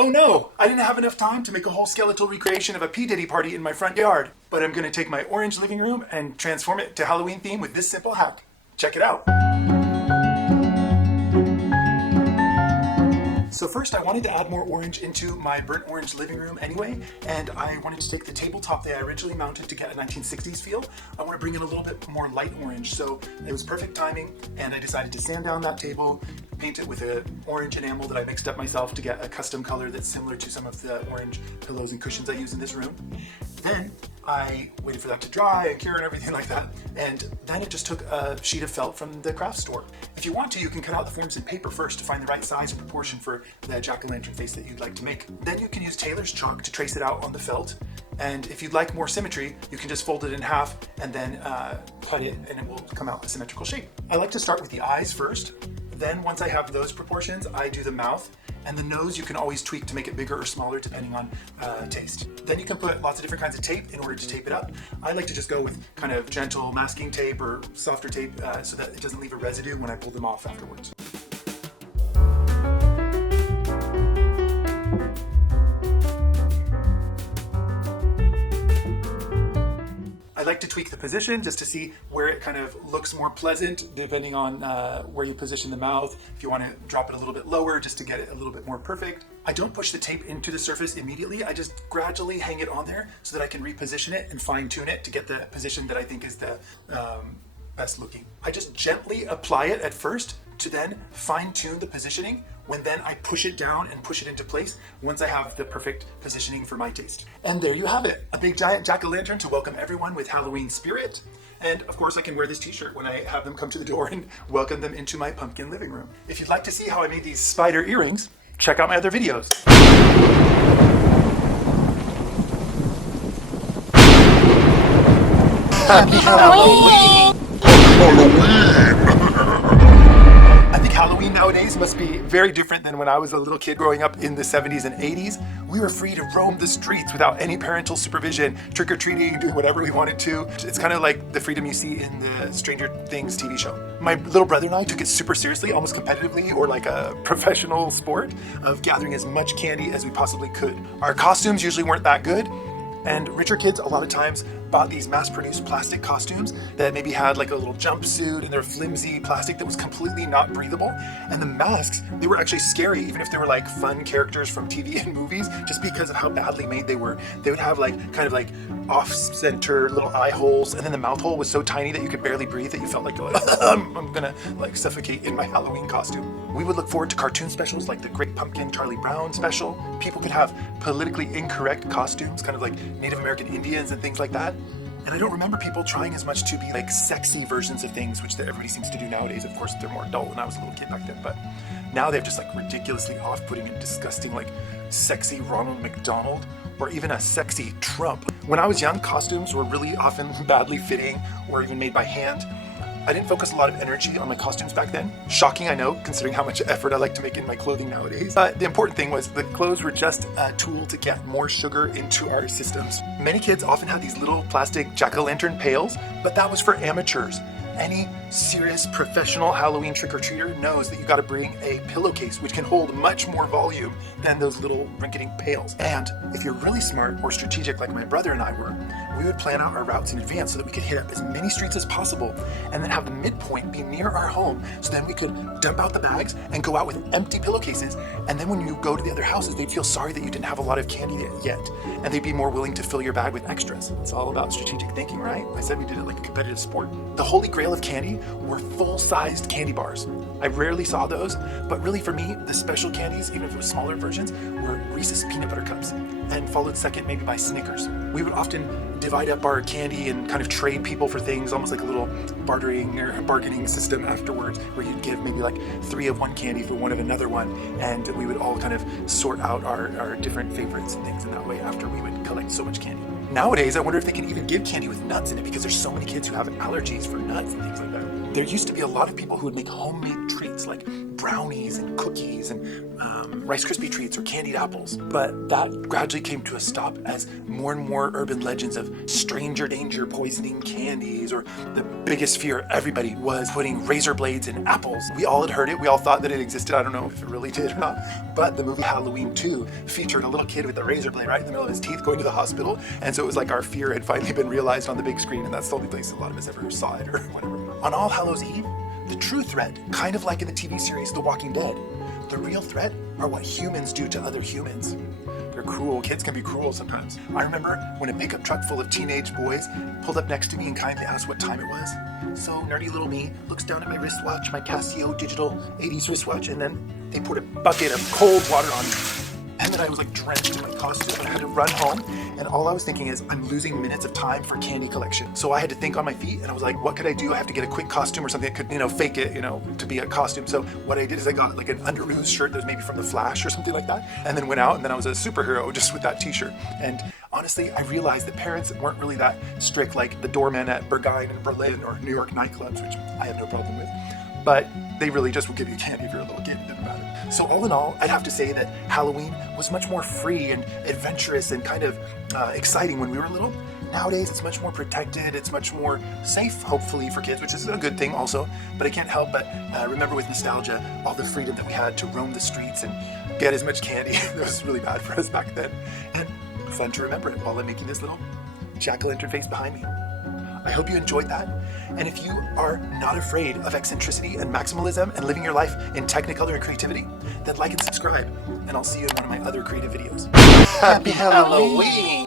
Oh no, I didn't have enough time to make a whole skeletal recreation of a P. Diddy party in my front yard. But I'm gonna take my orange living room and transform it to Halloween theme with this simple hack. Check it out. So first I wanted to add more orange into my burnt orange living room anyway, and I wanted to take the tabletop that I originally mounted to get a 1960s feel. I want to bring in a little bit more light orange, so it was perfect timing, and I decided to sand down that table, paint it with an orange enamel that I mixed up myself to get a custom color that's similar to some of the orange pillows and cushions I use in this room. Then I waited for that to dry and cure and everything like that, and then it just took a sheet of felt from the craft store. If you want to, you can cut out the forms in paper first to find the right size and proportion for the jack-o'-lantern face that you'd like to make. Then you can use tailor's chalk to trace it out on the felt, and if you'd like more symmetry, you can just fold it in half and then cut it, and it will come out a symmetrical shape. I like to start with the eyes first. Then once I have those proportions, I do the mouth, and the nose you can always tweak to make it bigger or smaller depending on taste. Then you can put lots of different kinds of tape in order to tape it up. I like to just go with kind of gentle masking tape or softer tape so that it doesn't leave a residue when I pull them off afterwards. I like to tweak the position just to see where it kind of looks more pleasant depending on where you position the mouth. If you want to drop it a little bit lower just to get it a little bit more perfect. I don't push the tape into the surface immediately. I just gradually hang it on there so that I can reposition it and fine tune it to get the position that I think is the best looking. I just gently apply it at first to then fine tune the positioning when then I push it down and push it into place once I have the perfect positioning for my taste. And there you have it, a big giant jack-o'-lantern to welcome everyone with Halloween spirit. And of course I can wear this t-shirt when I have them come to the door and welcome them into my pumpkin living room. If you'd like to see how I made these spider earrings, check out my other videos. Happy Halloween! I think Halloween nowadays must be very different than when I was a little kid growing up in the 70s and 80s. We were free to roam the streets without any parental supervision, trick-or-treating, doing whatever we wanted to. It's kind of like the freedom you see in the Stranger Things TV show. My little brother and I took it super seriously, almost competitively or like a professional sport of gathering as much candy as we possibly could. Our costumes usually weren't that good, and richer kids a lot of times bought these mass-produced plastic costumes that maybe had like a little jumpsuit and they're flimsy plastic that was completely not breathable. And the masks, they were actually scary even if they were like fun characters from TV and movies, just because of how badly made they were. They would have like kind of like off-center little eye holes, and then the mouth hole was so tiny that you could barely breathe that you felt like I'm gonna like suffocate in my Halloween costume. We would look forward to cartoon specials like the Great Pumpkin Charlie Brown special. People could have politically incorrect costumes, kind of like Native American Indians and things like that. And I don't remember people trying as much to be like sexy versions of things, which everybody seems to do nowadays. Of course, they're more adult when I was a little kid back then, but now they have just like ridiculously off-putting and disgusting like sexy Ronald McDonald or even a sexy Trump. When I was young, costumes were really often badly fitting or even made by hand. I didn't focus a lot of energy on my costumes back then. Shocking, I know, considering how much effort I like to make in my clothing nowadays. But the important thing was the clothes were just a tool to get more sugar into our systems. Many kids often had these little plastic jack-o'-lantern pails, but that was for amateurs. Any serious professional Halloween trick-or-treater knows that you gotta bring a pillowcase, which can hold much more volume than those little rinky-dink pails. And if you're really smart or strategic like my brother and I were, we would plan out our routes in advance so that we could hit up as many streets as possible and then have the midpoint be near our home, so then we could dump out the bags and go out with empty pillowcases. And then when you go to the other houses, they'd feel sorry that you didn't have a lot of candy yet, and they'd be more willing to fill your bag with extras. It's all about strategic thinking, right? I said we did it like a competitive sport. The holy grail of candy were full-sized candy bars. I rarely saw those, but really for me, the special candies, even if it was smaller versions, were Reese's peanut butter cups, and followed second maybe by Snickers. We would often divide up our candy and kind of trade people for things, almost like a little bartering or bargaining system afterwards, where you'd give maybe like 3 of one candy for 1 of another one, and we would all kind of sort out our different favorites and things in that way after we would collect so much candy. Nowadays, I wonder if they can even give candy with nuts in it, because there's so many kids who have allergies for nuts and things like that. There used to be a lot of people who would make homemade treats like brownies and cookies and Rice Krispie treats or candied apples. But that gradually came to a stop as more and more urban legends of stranger danger poisoning candies, or the biggest fear everybody was putting razor blades in apples. We all had heard it. We all thought that it existed. I don't know if it really did or not. But the movie Halloween 2 featured a little kid with a razor blade right in the middle of his teeth going to the hospital. And so it was like our fear had finally been realized on the big screen. And that's the only place a lot of us ever saw it or whatever. On All Hallows Eve, the true threat, kind of like in the TV series The Walking Dead, the real threat are what humans do to other humans. They're cruel. Kids can be cruel sometimes. I remember when a pickup truck full of teenage boys pulled up next to me and kindly asked what time it was. So nerdy little me looks down at my wristwatch, my Casio digital 80s wristwatch, and then they poured a bucket of cold water on me. And then I was like drenched in my costume, and I had to run home. And all I was thinking is, I'm losing minutes of time for candy collection. So I had to think on my feet, and I was like, what could I do? I have to get a quick costume or something that could, fake it, to be a costume. So what I did is I got like an Underoos shirt that was maybe from The Flash or something like that, and then went out, and then I was a superhero just with that t-shirt. And honestly, I realized that parents weren't really that strict, like the doorman at Berghain in Berlin or New York nightclubs, which I have no problem with. But they really just would give you candy if you're a little kid. It didn't matter. So all in all, I'd have to say that Halloween was much more free and adventurous and kind of exciting when we were little. Nowadays, it's much more protected. It's much more safe, hopefully, for kids, which is a good thing also. But I can't help but remember with nostalgia all the freedom that we had to roam the streets and get as much candy. That was really bad for us back then. And fun to remember it while I'm making this little jack-o'-lantern face behind me. I hope you enjoyed that. And if you are not afraid of eccentricity and maximalism and living your life in technicolor and creativity, then like and subscribe. And I'll see you in one of my other creative videos. Happy Halloween!